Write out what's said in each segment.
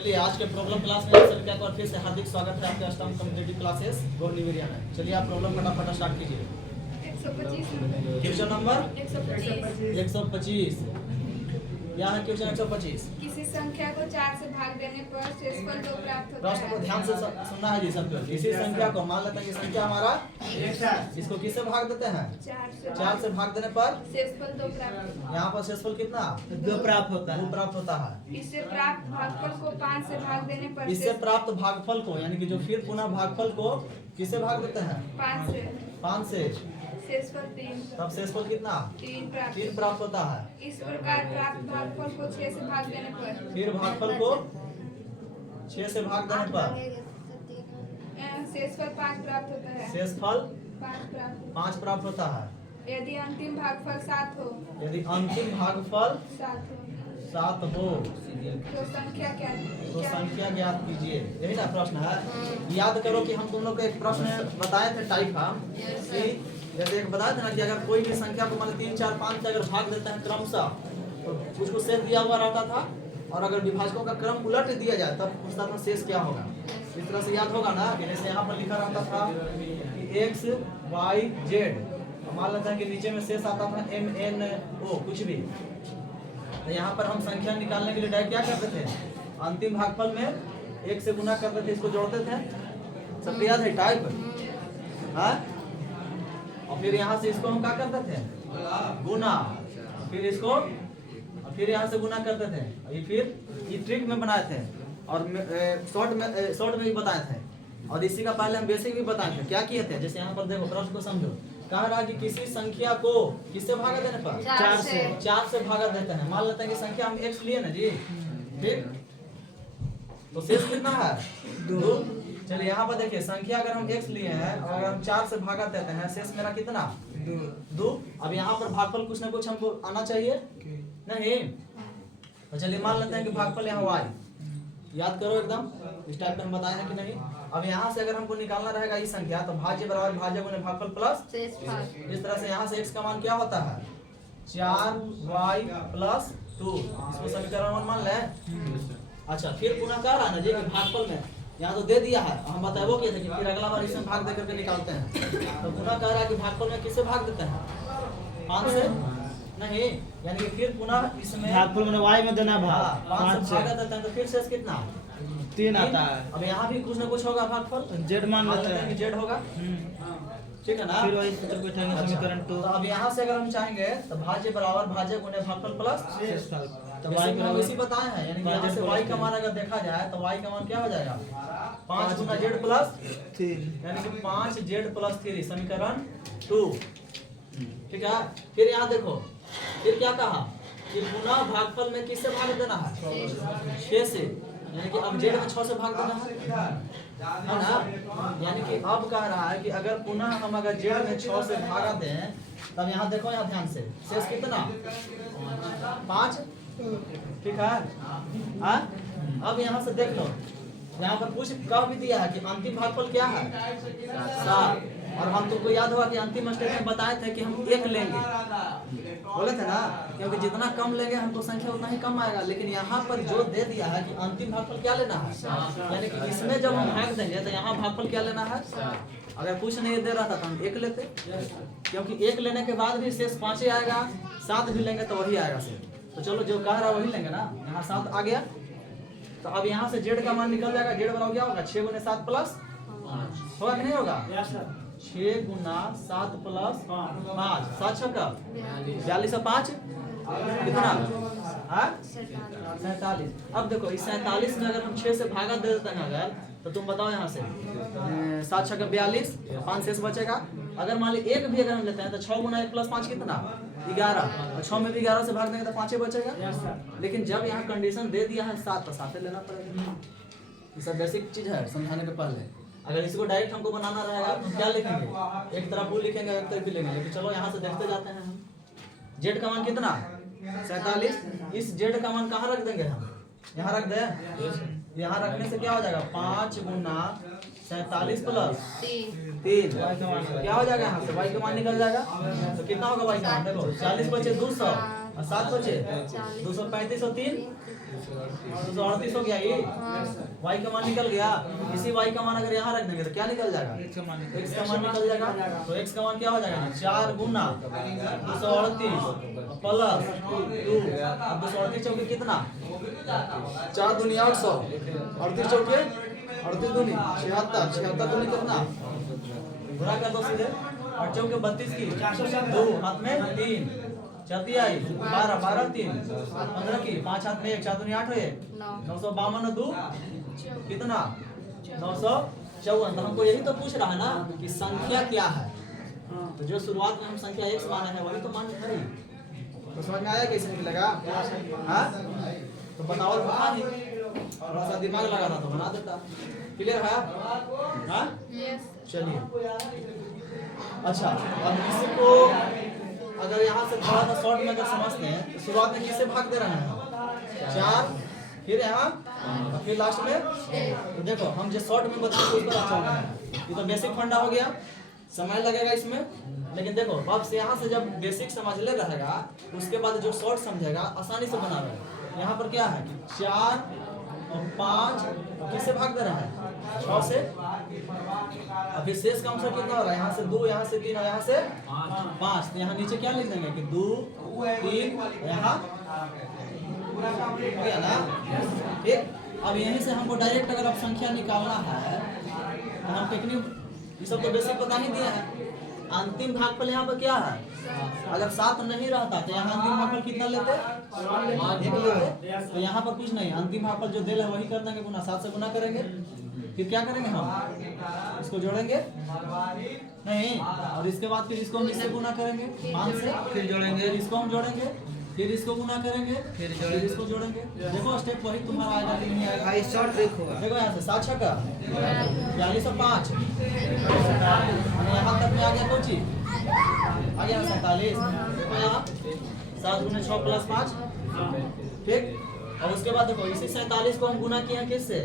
चलिए आज के प्रॉब्लम क्लास में सर क्या फिर से हार्दिक स्वागत है आपके अष्टम कॉम्पिटिटिव क्लासेस गौरव मीडिया में। चलिए आप प्रॉब्लम फटाफट स्टार्ट कीजिए। 125 क्वेश्चन नंबर 125 125। यहाँ है क्वेश्चन 125। किसी संख्या को 4 से भाग देने पर शेषफल 2 प्राप्त होता प्रश्न को है। ध्यान से सुनना है जी सबको। इसी संख्या को मान लेते हैं कि संख्या हमारा इसको किससे भाग देते हैं? 4 से भाग देने पर शेषफल 2 प्राप्त होता है। यहाँ पर शेषफल कितना 2 प्राप्त होता है। 2 प्राप्त होता है। इससे प्राप्त भागफल को 5 से भाग देने पर इससे प्राप्त भागफल को यानी कि जो फिर पुनः भागफल को किससे भाग देते हैं? 5 से। शेषफल 3 तब शेषफल कितना 3 प्राप्त 3 प्राप्त होता है। इस प्रकार प्राप्त भागफल को 6 से भाग देने पर फिर भागफल को 6 से भाग देने पर शेषफल 5 प्राप्त होता है। शेषफल 5 प्राप्त होता है। यदि अंतिम भागफल 7 हो यदि अंतिम भागफल 7 हो तो संख्या क्या तो संख्या ज्ञात कीजिए। यही ना प्रश्न है। याद करो कि हम तुम लोग को एक प्रश्न बताए थे टाइप हम कि जैसे एक बताया था ना कि अगर कोई भी संख्या को मान 3 4 5 से अगर भाग देता है क्रमशः तो उसको शेष दिया हुआ रहता था, और अगर विभाजकों का क्रम उलट दिया जाए तब पूछता था शेष क्या होगा। इस तरह से याद होगा ना कि जैसे यहाँ पर लिखा रहता था कि x y z, मान लेते हैं कि नीचे में शेष आता था m n o कुछ भी। तो यहाँ पर हम संख्या निकालने के लिए डायरेक्ट क्या करते थे? अंतिम भागफल में 1 से गुना करते थे, इसको जोड़ते थे। सब याद है टाइप हाँ? और फिर यहाँ से इसको हम क्या करते थे? गुना। फिर इसको फिर यहाँ से गुना करते थे। ये फिर ये ट्रिक में बनाए थे और शॉर्ट में भी बताए थे, और इसी का पहले हम बेसिक भी बताए थे। क्या किए थे? जैसे यहाँ पर देखो प्रश्न को समझो। कह रहा कि किसी संख्या को किससे भागा देने पर 4 से भागा देते हैं। मान लेते हैं कि संख्या हम x लिए ना जी, ठीक? तो शेष कितना है 2। चलिए यहाँ पर देखिए संख्या अगर हम x लिए हैं और अगर हम 4 से भागा देते हैं, शेष मेरा कितना 2। अब यहाँ पर भागफल कुछ ना कुछ हमको आना चाहिए नहीं। तो चलिए मान लेते हैं कि भागफल यहाँ y, याद करो एकदम इस टाइप में हम बताए हैं कि नहीं। अब यहाँ से अगर हमको निकालना रहेगा ये संख्या तो भाज्य बराबर भाज्य गुणे भागफल प्लस इस तरह से यहाँ से x का मान क्या होता है 4y प्लस 2। इसको समीकरण 1 मान लें। अच्छा फिर पुनः कह रहा है ना जी कि भागफल में यहाँ तो दे दिया है, हम बताओ किए थे कि फिर अगला बार इसमें भाग दे करके निकालते हैं। तो पुनः कह रहा है कि भागफल में किससे भाग देते हैं 5 से नहीं, यानी कि फिर पुनः इसमें भागफल में y में देना भाग 5 से भागा देते हैं। तो फिर शेष कितना 3 आता है। अब यहाँ भी कुछ ना कुछ होगा भागफल, z मान लेते हैं। जेड होगा, ठीक है ना। फिर वही सूत्र बैठेंगे समीकरण 2। तो अब यहाँ से अगर हम चाहेंगे तो भाज्य बराबर भाज्य गुणे भागफल प्लस शेषफल तो y y को हम इसी बताए हैं, यानी कि यहाँ से y का मान अगर देखा जाए तो y का मान क्या हो जाएगा 5 गुना z प्लस 3, यानी कि 5z प्लस 3 समीकरण 2, ठीक है। फिर यहाँ देखो फिर क्या कहा कि पुनः भागफल में किससे भाग देना है 6 से, यानी कि अब z में 6 से भाग देना है ना। यानी कि अब कह रहा है कि अगर पुनः हम अगर z में 6 से भागा दें तब यहाँ देखो यहाँ ध्यान से शेष कितना 5, ठीक है हाँ? अब यहाँ से देख लो, यहाँ पर पूछ कह भी दिया है कि अंतिम भागफल क्या है 7, और हम तुमको याद होगा कि अंतिम स्टेप में बताए थे कि हम 1 लेंगे, बोले थे ना, क्योंकि जितना कम लेंगे हमको संख्या उतना ही कम आएगा। लेकिन यहाँ पर जो दे दिया है कि अंतिम भागफल क्या लेना है, यानी कि इसमें जब हम भाग देंगे तो यहाँ भागफल क्या लेना है। अगर कुछ नहीं दे रहा था तो हम 1 लेते, क्योंकि 1 लेने के बाद भी शेष 5 ही आएगा, 7 भी लेंगे तो वही आएगा शेष। तो चलो जो कह रहा है वही लेंगे ना। यहाँ 7 आ गया, तो अब यहाँ से जेड का मान निकल जाएगा। जेड बराबर क्या होगा 6 गुने 7 प्लस होगा कि नहीं होगा 6 गुना 7 प्लस 5, 7 छक्का 42 और 5 कितना 47। अब देखो इस 47 में अगर हम 6 से भागा दे देते हैं अगर, तो तुम बताओ यहाँ से 7 छक्का 42, 5 शेष बचेगा। अगर मान ली 1 भी अगर हम लेते हैं तो 6 गुना 1 प्लस 5 कितना 11, और 6 में भी 11 से भाग देंगे तो 5 ही बचेगा। लेकिन जब यहाँ कंडीशन दे दिया है 7 तो 7 लेना पड़ेगा। ये सब बेसिक चीज है समझाने के पहले। अगर इसको डायरेक्ट हमको बनाना रहेगा तो क्या लिखेंगे, एक तरफ वो लिखेंगे एक तरफ भी लिखेंगे। लेकिन चलो यहाँ से देखते जाते हैं हम जेड का मान कितना 47। इस जेड का मान कहाँ रख देंगे हम, यहाँ रख दें। यहाँ रखने से क्या हो जाएगा 5 गुना 47 प्लस 3 क्या हो जाएगा, यहाँ से y का मान निकल जाएगा। तो कितना होगा y का मान देखो 40 बचे 200 और 7 बचे 235 और 3 238 हो गया ये। y का मान निकल गया। इसी y का मान अगर यहाँ रख देंगे तो क्या निकल जाएगा? x का मान निकल जाएगा। तो x का मान क्या हो जाएगा? 4 गुना 238 प्लस 2। अब 238 चौके कितना? 4 दूनी 800, 38 चौके 38 दूनी 76, 76 दूनी कितना? गुना कर दो सीधे। 8 चौके 32 की 2 हाथ में 3 चलती आई 12 12 3 15 की 5 हाथ में 1 4 दूनी 8 हो 952 2 कितना? 954। तो हमको यही तो पूछ रहा है ना कि संख्या क्या है। तो जो शुरुआत में हम संख्या x माना है वही तो मान है। तो समझ में आया कैसे निकलेगा? हाँ तो बताओ बता दी, थोड़ा सा दिमाग लगाना तो बना देता। क्लियर है? हाँ चलिए। अच्छा अब किसी को अगर यहाँ से थोड़ा सा शॉर्ट में अगर समझते हैं तो शुरुआत में किससे भाग दे रहे हैं? 4, फिर यहाँ और फिर लास्ट में। तो देखो हम जो शॉर्ट में बताएं उस पर चल रहे हैं। ये तो बेसिक फंडा हो गया, समय लगेगा इसमें। लेकिन देखो अब से यहाँ से जब बेसिक समझ ले रहेगा उसके बाद जो शॉर्ट समझेगा आसानी से बना रहेगा। यहाँ पर क्या है कि 4 और 5 किससे भाग दे रहे हैं? 6 से। अभी शेष का अंश कितना हो रहा है? यहाँ से 2, यहाँ से 3 और यहाँ से 5। तो यहाँ नीचे क्या लिख देंगे कि 2 3 यहाँ हो गया ना। ठीक। अब यहीं से हमको डायरेक्ट अगर अब संख्या निकालना है तो हम टेक्निक ये सब तो बेसिक बता ही दिया है। अंतिम भागफल यहाँ पर क्या है? अगर 7 नहीं रहता तो यहाँ अंतिम भागफल कितना लेते? 1 लेते। तो यहाँ पर कुछ नहीं, अंतिम भागफल जो दे वही कर देंगे गुना। 7 से गुना करेंगे, फिर क्या करेंगे हम इसको जोड़ेंगे नहीं, और इसके बाद फिर इसको हम इससे गुना करेंगे 5 से, फिर जोड़ेंगे, इसको हम जोड़ेंगे, फिर इसको गुना करेंगे, फिर इसको जोड़ेंगे। देखो स्टेप वही तुम्हारा आएगा कि नहीं आएगा? भाई शॉर्ट देखो। देखो यहाँ से 7 छक्का 42 और 5 यहाँ तक में आ गया कोची आ गया 47। देखो यहाँ 7 गुने 6 प्लस 5। ठीक। और उसके बाद देखो इसी 47 को हम गुना किए हैं किससे?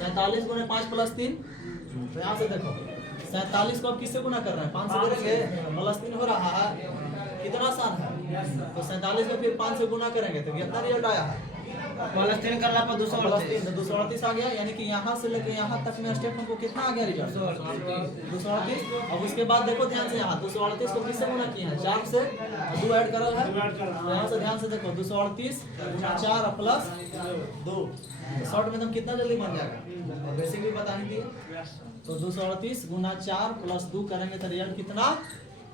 47 गुने 5 प्लस 3। तो यहाँ से देखो 47 को अब किससे गुना कर रहे हैं? 5 से करेंगे, प्लस 3 हो रहा है। कितना आसान है। तो 47 को फिर 5 से गुना करेंगे तो कितना रिजल्ट आया है? प्लस 3 करना पर 238। 238 आ गया। यानी कि यहाँ से लेके यहाँ तक में स्टेप हमको कितना आ गया रिजल्ट? 238। अब उसके बाद देखो ध्यान से यहाँ 238 को किससे गुना किए हैं? 4 से, 2 ऐड करल है। तो यहाँ से ध्यान से देखो 238 गुना 4 प्लस 2। तो शॉर्ट में तुम कितना जल्दी बन जाएगा? और बेसिक भी बता ही दिए। तो 238 गुना 4 प्लस 2 करेंगे तो रिजल्ट कितना?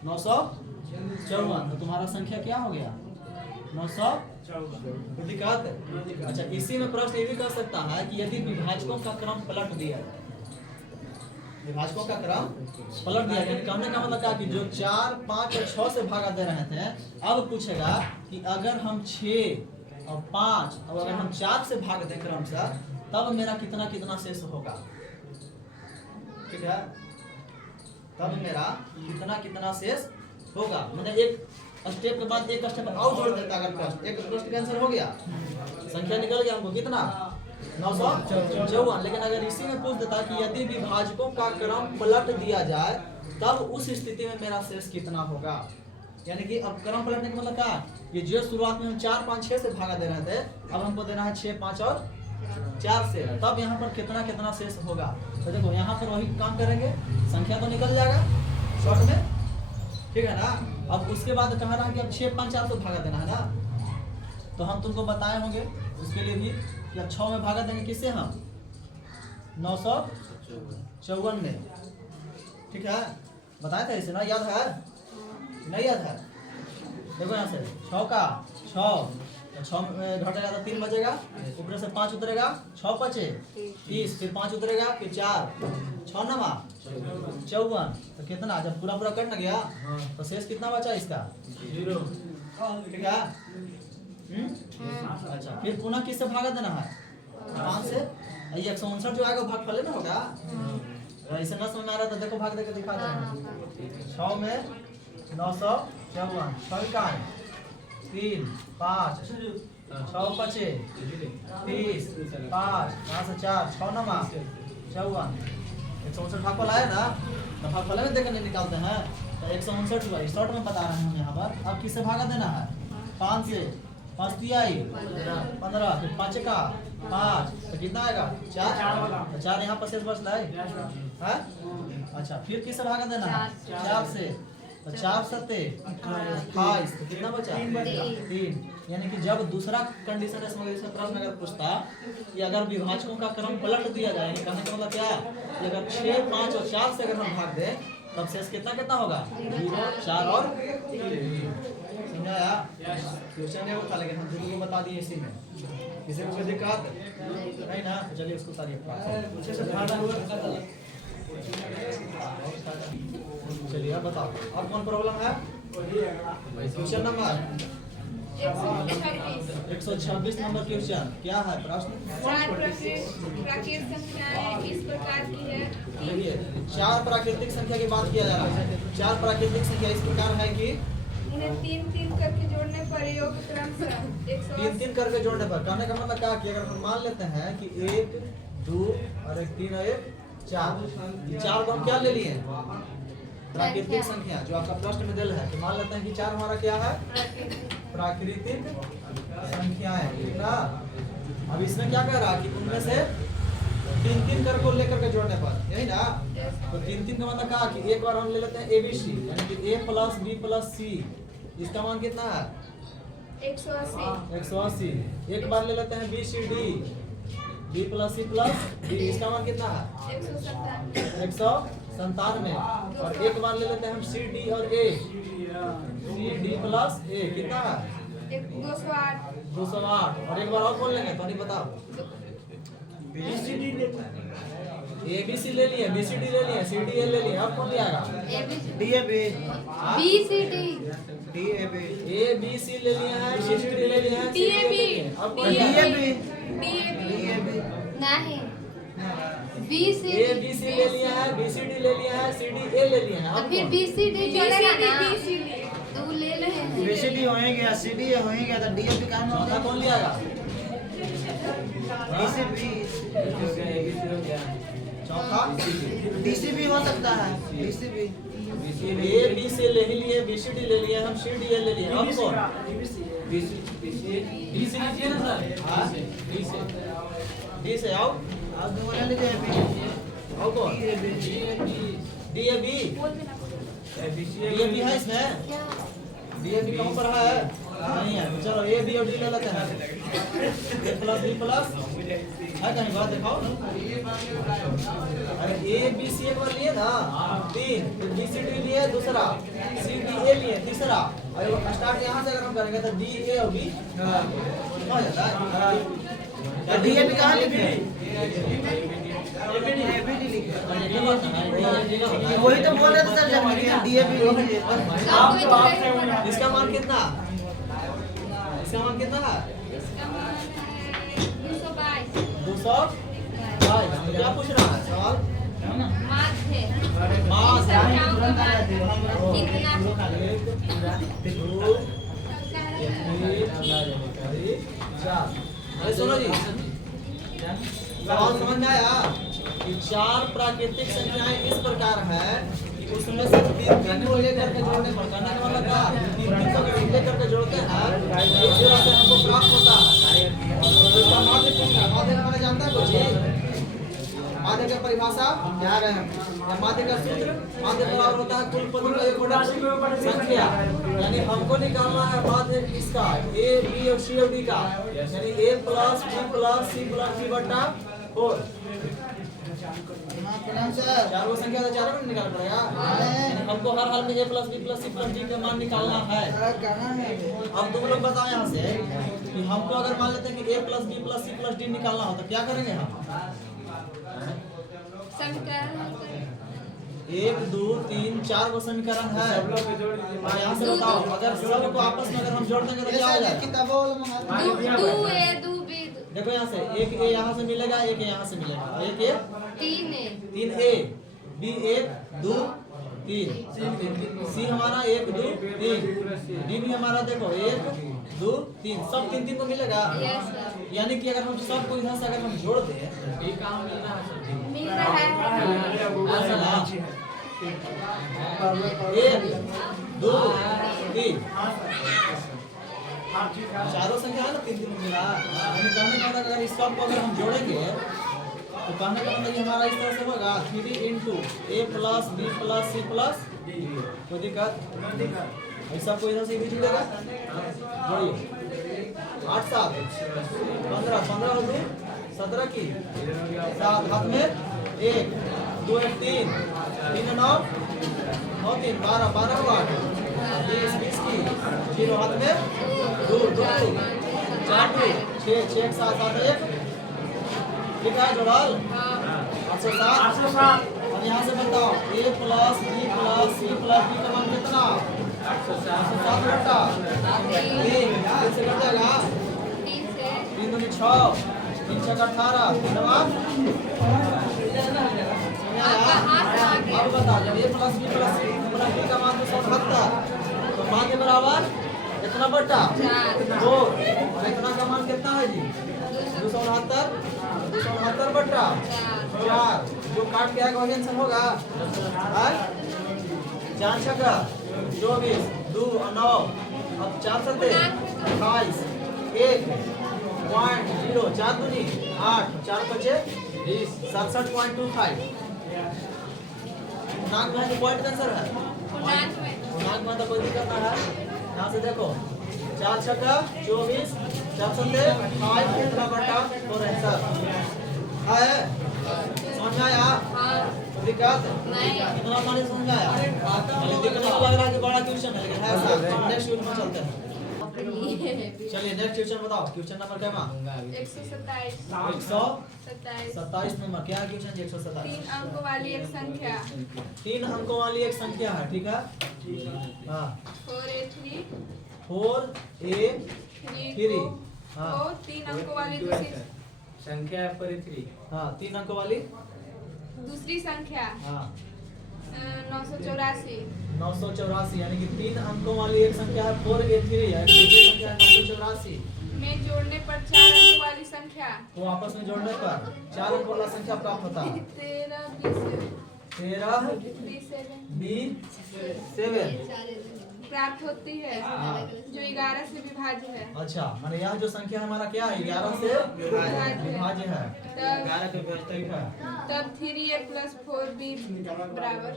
954। तो तुम्हारा संख्या क्या हो गया? 954। दिक्कत है। अच्छा इसी में प्रश्न ये भी कर सकता है कि यदि विभाजकों का क्रम पलट दिया, विभाजकों का क्रम पलट दिया, यानी कहने का मतलब क्या कि जो 4 5 और 6 से भागा दे रहे थे अब पूछेगा कि अगर हम 6 और 5 और अगर हम 4 से भाग दें क्रम से तब मेरा कितना कितना शेष होगा। ठीक है, तब मेरा कितना कितना शेष होगा। मतलब एक स्टेप के बाद एक स्टेप और जोड़ देता अगर प्रश्न, एक प्रश्न कैंसिल हो गया, संख्या निकल गया हमको कितना 954। लेकिन अगर इसी में पूछ देता कि यदि विभाजकों का क्रम पलट दिया जाए तब उस स्थिति में मेरा शेष कितना होगा। यानी कि अब क्रम पलटने का मतलब क्या, ये जो शुरुआत में हम 4 5 6 से भागा दे रहे थे अब हमको देना है 6 5 और 4 से, तब यहाँ पर कितना कितना शेष होगा। तो देखो यहाँ पर वही काम करेंगे, संख्या तो निकल जाएगा शॉर्ट में, ठीक है ना। अब उसके बाद कह रहा है कि अब 6 5 4 से भागा देना है ना, तो हम तुमको बताए होंगे उसके लिए भी कि अब 6 में भागा देंगे किससे, हम 954 में, ठीक है बताए थे इसे ना, याद है नहीं याद है। देखो यहाँ से 6 का 6 घटेगा तो 3 बचेगा, ऊपर से 5 उतरेगा, 6 5 30, फिर 5 उतरेगा, फिर 4 6 9 54। तो कितना जब पूरा पूरा कट ना गया तो शेष कितना बचा इसका 0, ठीक है। अच्छा फिर पुनः किससे भागा देना है 5 से, ये 159 जो आएगा भागफल ना होगा। ऐसे न समझ में आ रहा था, देखो भाग देकर दिखा रहे हैं। 6 में 954, 6 का 3 5 6 5 30 5 यहाँ से 4 6 9 54, 159 भागफल आया ना, तो भागफल में देखने निकालते हैं तो 159 हुआ। शॉर्ट में बता रहे हैं हम यहाँ पर। अब किससे भागा देना है 5 से, 5 तिहाई 15, फिर 5 का 5, तो कितना आएगा 4। 4 यहाँ पर शेष बचता है। अच्छा फिर किससे भागा देना है 4 से, तो 4 सत्ते 28, तो कितना बचा 3। यानी कि जब दूसरा कंडीशन इसमें प्रश्न अगर पूछता कि अगर विभाजकों का क्रम पलट दिया जाए, यानी कहने का मतलब क्या कि अगर 6, 5 और 4 से अगर हम भाग दें तब शेष कितना होगा 0, 4 और 3। समझाया? क्वेश्चन वो था लेकिन हम दोनों को बता दिए इसी में। किसी को कोई दिक्कत नहीं ना? तो चलिए उसको तारीफ चलिए अब बताओ अब कौन प्रॉब्लम है। क्वेश्चन नंबर 126 नंबर क्वेश्चन क्या है प्रश्न। 4 प्राकृतिक संख्याएं इस प्रकार की है कि देखिए 4 प्राकृतिक संख्या की बात किया जा रहा है। 4 प्राकृतिक संख्या इस प्रकार है कि उन्हें 3-3 करके जोड़ने पर योग क्रमशः 3-3 करके जोड़ने पर, कहने का मतलब क्या कि अगर हम मान लेते हैं कि 1, 2 और 1 3 और 1 4, ये 4 को हम क्या ले लिए प्राकृतिक संख्या जो आपका प्रश्न में दिल है, तो मान लेते हैं कि 4 हमारा क्या है प्राकृतिक संख्या है, ठीक ना। अब इसमें क्या कह रहा है कि उनमें से 3-3 कर को लेकर के जोड़ने पर, यही ना। तो 3-3 का मतलब क्या कि एक बार हम ले लेते हैं ABC यानी कि A + B + C, इसका मान कितना है 180। एक बार ले लेते हैं BCD B + C + D, इसका मान कितना है 197। और एक बार ले लेते हैं हम CD और A CD + A, कितना है 208। और एक बार और बोल लेंगे तो नहीं बताओ ABC ले लिए, BCD ले लिए, CDA ले लिए, अब कौन लिया DAB ABC ले लिए हैं, CCD ले लिए हैं, CDA ले लिए हैं, अब कौन लिया नहीं ABC ले लिया है, BCD ले लिया है, CDA ले लिया है, तो अब फिर कौन BCD चलेगा ना, तो वो ले रहे हैं। BCD होएगा CDA होएगा तो DAB कहाँ में चौथा होगा। कौन लिया चौथा DCB हो सकता है DCB AB से ले ही लिए, BCD ले लिए, हम CDA ले लिए, अब कौन D से आओ, आप दो वाला ले जाए आओ कौन DAB है इसमें, DAB कहाँ पर है नहीं है, तो चलो A B और D ले लेते हैं। A + B + है कहीं बात दिखाओ। अरे A B C एक बार लिए ना 3, फिर B C D लिए दूसरा, C D A लिए तीसरा, और स्टार्ट यहाँ से अगर हम करेंगे तो D A और B हो जाता है। DAB कहाँ लिखे वही तो बोल रहे थे सर जब लिखे DAB लिखिए। इसका मान कितना है इसका मान है 222। 222। तो क्या पूछ रहा है सवाल माध्य मास संख्याओं का माध्य कितना 1 2 3 4। अरे सुनो जी सवाल समझ में आया कि 4 प्राकृतिक संख्याएं इस प्रकार है कि उसमें से 3-3 को लेकर के जोड़ने पर, करने का मतलब क्या 3-3 को अगर लेकर के जोड़ते हैं तो इस तरह से हमको प्राप्त होता है। तो इसका माध्य कितना है, माध्य हमारा जानता है कुछ, माध्य का परिभाषा क्या है, माध्य का सूत्र माध्य बराबर होता है कुल पदों का योग बटा संख्या, यानी हमको निकालना है माध्य इसका A B और C और D का, यानी A + B + C + D बटा 4। चारों संख्या तो चारों में निकालना पड़ेगा, हमको हर हाल में A + B + C + D का मान निकालना है। अब तुम लोग बताओ यहाँ से कि हमको अगर मान लेते हैं कि A + B + C + D निकालना हो तो क्या करेंगे हम समीकरण 1 2 3 4 को समीकरण है। यहाँ से बताओ अगर सब को आपस में अगर हम जोड़ देंगे तो क्या हो जाएगा। 2A 2B देखो यहाँ से एक A यहाँ से मिलेगा, एक यहाँ से मिलेगा, एक A 3A B 1 2 3 C हमारा 1 2 3 D भी हमारा देखो 1 2 3 सब 3-3 को मिलेगा। यानी कि अगर हम सबको इधर से अगर हम जोड़ दें मिल रहा है 1 2 3 चारों संख्या है ना 3 3 मिला, यानी कहने का मतलब अगर इस सब को अगर हम जोड़ेंगे तो कहने का मतलब ये हमारा इस तरह से होगा 3 into a plus b plus c plus d। कोई दिक्कत? ऐसा कोई इधर से भी जुड़ेगा, जोड़िए 8 7 15 15 हो गई 17 की 7 हाथ में 1 2 1 3 3 9 9 3 12 12 हुआ 20 20 की 0 हाथ में 2 2 4 2 6 6 7 7 1 ठीक है जोड़ल 807। अब यहाँ से बताओ a plus b plus c plus d का मान कितना 807 घटा 3 से कट जाएगा 3 दूनी 6 3 6 18 जवाब अब बताओ जब a plus b plus c plus d का मान 277 तो मान के बराबर इतना बटा 2 और इतना का मान कितना है जी 269 बटा 4 जो काट के आएगा वही आंसर होगा। 4 छक्का 24 2 9 अब 4 सत्ते 28 1.0 4 दूनी 8 4 बचे 20 67.25 नाक में पॉइंट आंसर है नाक में तो कोई दिक्कत ना है। यहाँ से देखो 4 छक्का 24 4 सत्ते 28 कितना बटा और आंसर है समझ में आया? दिक्कत कितना पानी समझ में आया? दिक्कत लग रहा है कि बड़ा क्वेश्चन है लेकिन है ऐसा। नेक्स्ट क्वेश्चन में चलते हैं। चलिए नेक्स्ट क्वेश्चन बताओ, क्वेश्चन नंबर क्या मां 127 नंबर क्या है क्वेश्चन 127 3 अंकों वाली एक संख्या 3 अंकों वाली एक संख्या है ठीक है। हाँ 4a3 4a3 हाँ को 3 अंकों वाली दूसरी संख्या है 3। हाँ 3 अंकों वाली दूसरी संख्या हाँ 984 यानी कि 3 अंकों वाली एक संख्या है 4a3 है दूसरी संख्या है 984 में जोड़ने पर 4 अंकों वाली संख्या तो आपस में जोड़ने पर 4 अंक वाला संख्या प्राप्त होता है 13 B7 प्राप्त होती है जो 11 से विभाज्य है। अच्छा माने यह जो संख्या हमारा क्या है 11 से विभाज्य है तब 3a plus 4b बराबर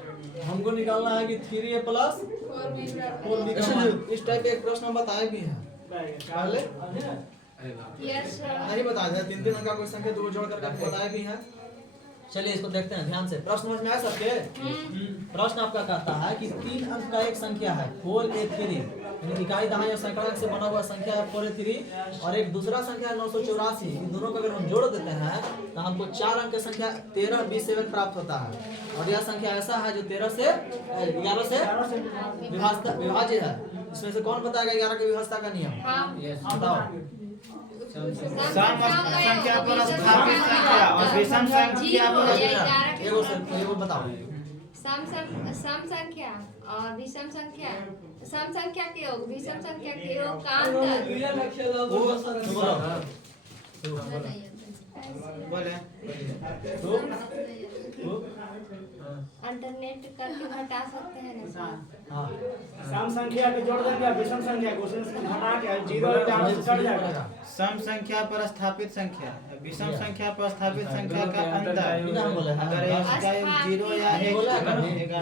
हमको निकालना है कि 3a plus 4b बराबर 4b का मान। इस टाइप के एक प्रश्न बताए भी हैं पहले यस नहीं बताया था 3 अंक का कोई संख्या दो जोड़ करके बताए भी हैं। चलिए इसको देखते हैं ध्यान से। प्रश्न समझ में आया सबके? प्रश्न आपका कहता है कि 3 अंक का एक संख्या है 4a3 यानी इकाई दहाई और सैकड़ांक से बना हुआ संख्या है 4a3 और एक दूसरा संख्या है 984। इन दोनों को अगर हम जोड़ देते हैं तो हमको 4 अंक की संख्या 13 B7 प्राप्त होता है और यह संख्या ऐसा है जो 11 से विभाज्य है। इसमें से कौन बताएगा 11 के विभाज्यता का नियम? बताओ। सम संख्या पर स्थापित संख्या और विषम संख्या पर एगो बताओ। सम संख्या और विषम संख्या सम संख्या के योग विषम संख्या के योग का अंतर बोले अल्टरनेट करके घटा सकते हैं ना। हाँ सम संख्या के जोड़ देंगे विषम संख्या को उसमें से घटा के 0 से कट जाएगा। सम संख्या पर स्थापित संख्या विषम संख्या पर स्थापित संख्या का अंतर बिना हम बोले अगर इसका 0 या 1 बोला है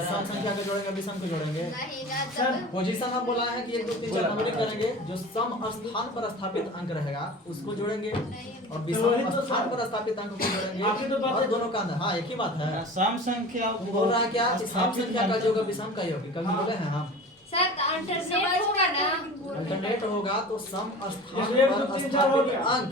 सम संख्या को जोड़ेंगे विषम को जोड़ेंगे। नहीं ना तब पोजीशन हम बोला है कि 1 2 3 4 नंबरिंग करेंगे जो सम स्थान पर स्थापित अंक रहेगा उसको जोड़ेंगे और विषम स्थान पर स्थापित अंक को जोड़ेंगे और दोनों का अंतर। हाँ एक ही बात है। सम संख्या बोल रहा है क्या सम संख्या का जो विषम का योग कभी बोले हैं हम सर अल्टरनेट होगा ना अल्टरनेट होगा तो सम स्थान पर स्थापित अंक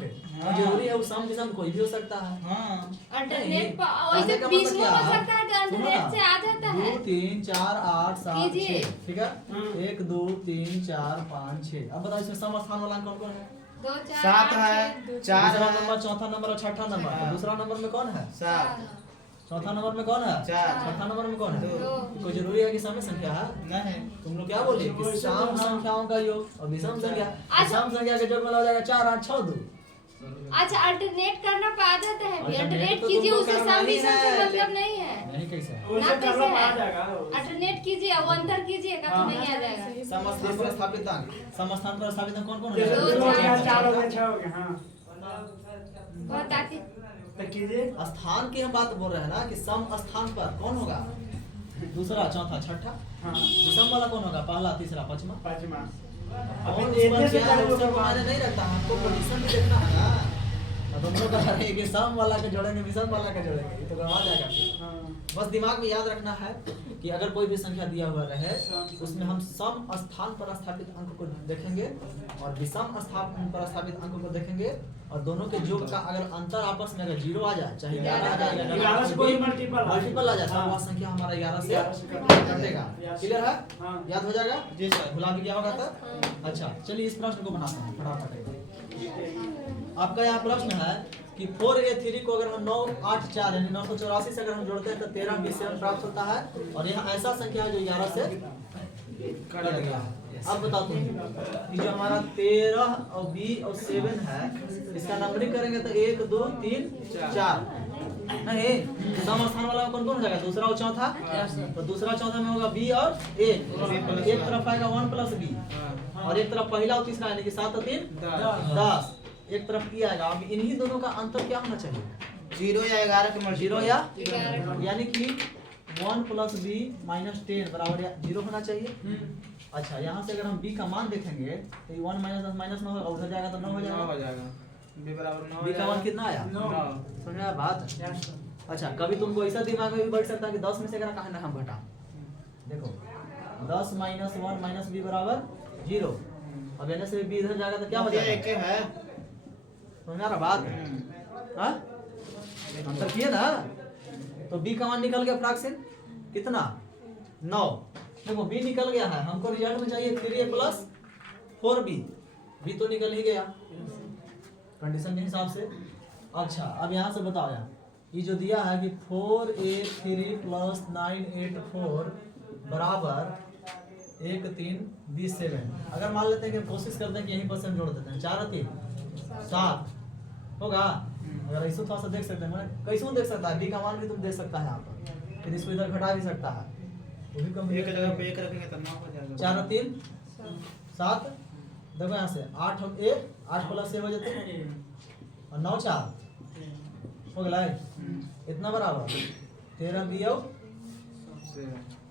जरूरी है वो सम विषम कोई भी हो सकता है। हां अल्टरनेट पर वैसे बीच में हो सकता है कि अल्टरनेट से आ जाता है 2 3 4 8 7 कीजिए। 6 ठीक है 1 2 3 4 5 6। अब बताओ इसमें सम स्थान वाला अंक कौन कौन है? 2 4 7 है 4 दूसरा है नंबर चौथा नंबर और छठा नंबर। हाँ। दूसरा नंबर में कौन है? 7 चौथा नंबर में कौन है? 4 छठा नंबर में कौन है? 2 कोई जरूरी है कि सम संख्या है? नहीं तुम लोग क्या बोले कि सम संख्याओं का योग और विषम संख्या सम संख्या के योग में हो जाएगा 4 8 6 2। अच्छा अल्टरनेट करना पा जाता है Alternate अल्टरनेट तो कीजिए तुमको उसे करना सम ही विषम से है। मतलब नहीं है। नहीं कैसे है? वैसे ना करना कैसे आ है? जाएगा अल्टरनेट कीजिए, वो अंतर कीजिए का तो नहीं आ जाएगा। समस्थान पर स्थापित अंक, समस्थान पर स्थापित अंक कौन कौन जैसे है? 2 हो गया, 4 हो गया, है 6 हो गया। हाँ वह ताकि तो कीजिए। स्थान की हम बात बोल रहे हैं ना कि सम स्थान पर कौन होगा? दूसरा, चौथा, छठा। हाँ विषम वाला कौन होगा? पहला, तीसरा, पांचवा। 5वां। अभी अभी इतने से क्या है, पहले उससे तो मायने नहीं रखता, हमको पोजीशन भी देखना है ना। अब हम लोग कह रहे हैं कि सम वाला के जोड़ेंगे, विषम वाला के जोड़ेंगे, ये तो गड़बड़ा जाएगा फिर। हाँ बस दिमाग में याद रखना है कि अगर कोई भी संख्या दिया हुआ रहे उसमें हम सम स्थान पर स्थापित अंक को देखेंगे और विषम स्थान पर स्थापित अंक को देखेंगे और दोनों के योग का अगर अंतर आपस में अगर 0 आ जाए, चाहे 11 आ जाए या 11 से कोई मल्टीपल मल्टीपल आ जाए, हाँ। तो वह संख्या हमारा 11 से 11 से कटेगा। क्लियर है? हाँ। याद हो जाएगा जी सर, भुला भी क्या होगा तब। अच्छा चलिए इस प्रश्न को बनाते हैं फटाफट। आपका यहाँ प्रश्न है कि 4a3 को अगर हम 9, 8, 4 यानी 984 से अगर हम जोड़ते हैं तो 13, 20 प्राप्त होता है और यहाँ ऐसा संख्या है जो 11 से कट गया है। अब बताओ तुम कि जो हमारा 13 और 20 और 7 है इसका नंबरिंग करेंगे तो 1, 2, 3, 4 नहीं, सम स्थान वाला कौन कौन हो जाएगा? दूसरा और चौथा। तो दूसरा चौथा में होगा b और a। एक तरफ आएगा 1 + b और एक तरफ पहला और तीसरा यानी कि 7 और 3 10। एक तरफ e आएगा। अब इन्हीं दोनों का अंतर क्या होना चाहिए? 0 या 11 के मल्टीपल। 0 या 11 यानी कि 1 + b - 10 बराबर 0 होना चाहिए। अच्छा यहाँ से अगर हम b का मान देखेंगे तो 1 - 10 -9 होगा, उधर जाएगा तो 9 हो जाएगा। b बराबर 9 b का मान कितना आया? 9। समझ में आया बात? अच्छा कभी तुमको ऐसा दिमाग में भी बैठ सकता है कि 10 में से अगर कहा ना हम घटा, देखो 10 - 1 - b बराबर 0। अब यानी से b इधर जाएगा तो क्या हो जाएगा? एक है। समझ आ रहा बात? हाँ अंतर किए ना। तो b का मान निकल गया फ्रैक्शन कितना? 9। देखो b निकल गया है, हमको रिजल्ट में चाहिए 3a + 4b। b तो निकल ही गया कंडीशन के हिसाब से। अच्छा अब यहाँ से बताओ यार, ये जो दिया है कि 4a3 + 984 बराबर 1, 3, 20, 7। अगर मान लेते हैं कि कोशिश करते हैं कि यहीं पर से हम जोड़ देते हैं 4 और 3 7 होगा। अगर ऐसे थोड़ा सा देख सकते हैं, मैंने कैसे देख सकता है? b का मान भी तुम दे सकता है यहाँ पर, फिर इसको इधर घटा भी सकता है, वो भी कम एक जगह पे 1 रखेंगे तो 9 हो जाएगा। 4 और 3 7। देखो यहाँ से 8 और 1 8 + 6 हो जाते हैं और 9 4 हो गया इतना बराबर 13 b।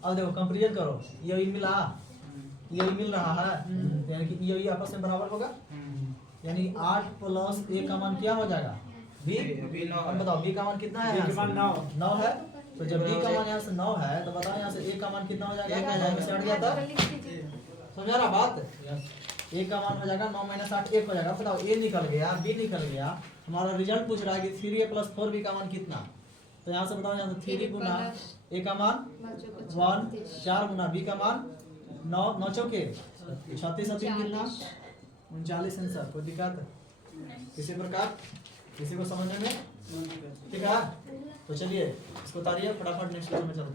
अब देखो कंपेरिजन करो, ये मिला, ये मिल रहा है यानी कि ये आपस में बराबर होगा यानी 8 + a का मान क्या हो जाएगा? b। अब बताओ b का मान कितना है? b का मान 9 है। तो जब b का मान यहाँ से 9 है तो बताओ यहाँ से a का मान कितना हो जाएगा? 9 में से हट गया था। समझ आ रहा बात? a का मान हो जाएगा 9 - 8 1 हो जाएगा। बताओ a निकल गया, b निकल गया, हमारा रिजल्ट पूछ रहा है कि 3a + 4b का मान कितना। तो यहाँ से बताओ यहाँ से 3 गुना a का मान 1, 4 गुना b का मान 9 9 चौके 36 और 3 कितना 39 आंसर। कोई दिक्कत किसी प्रकार किसी को समझने में? ठीक है तो चलिए इसको उतारिए फटाफट, नेक्स्ट लेवल में चलते हैं।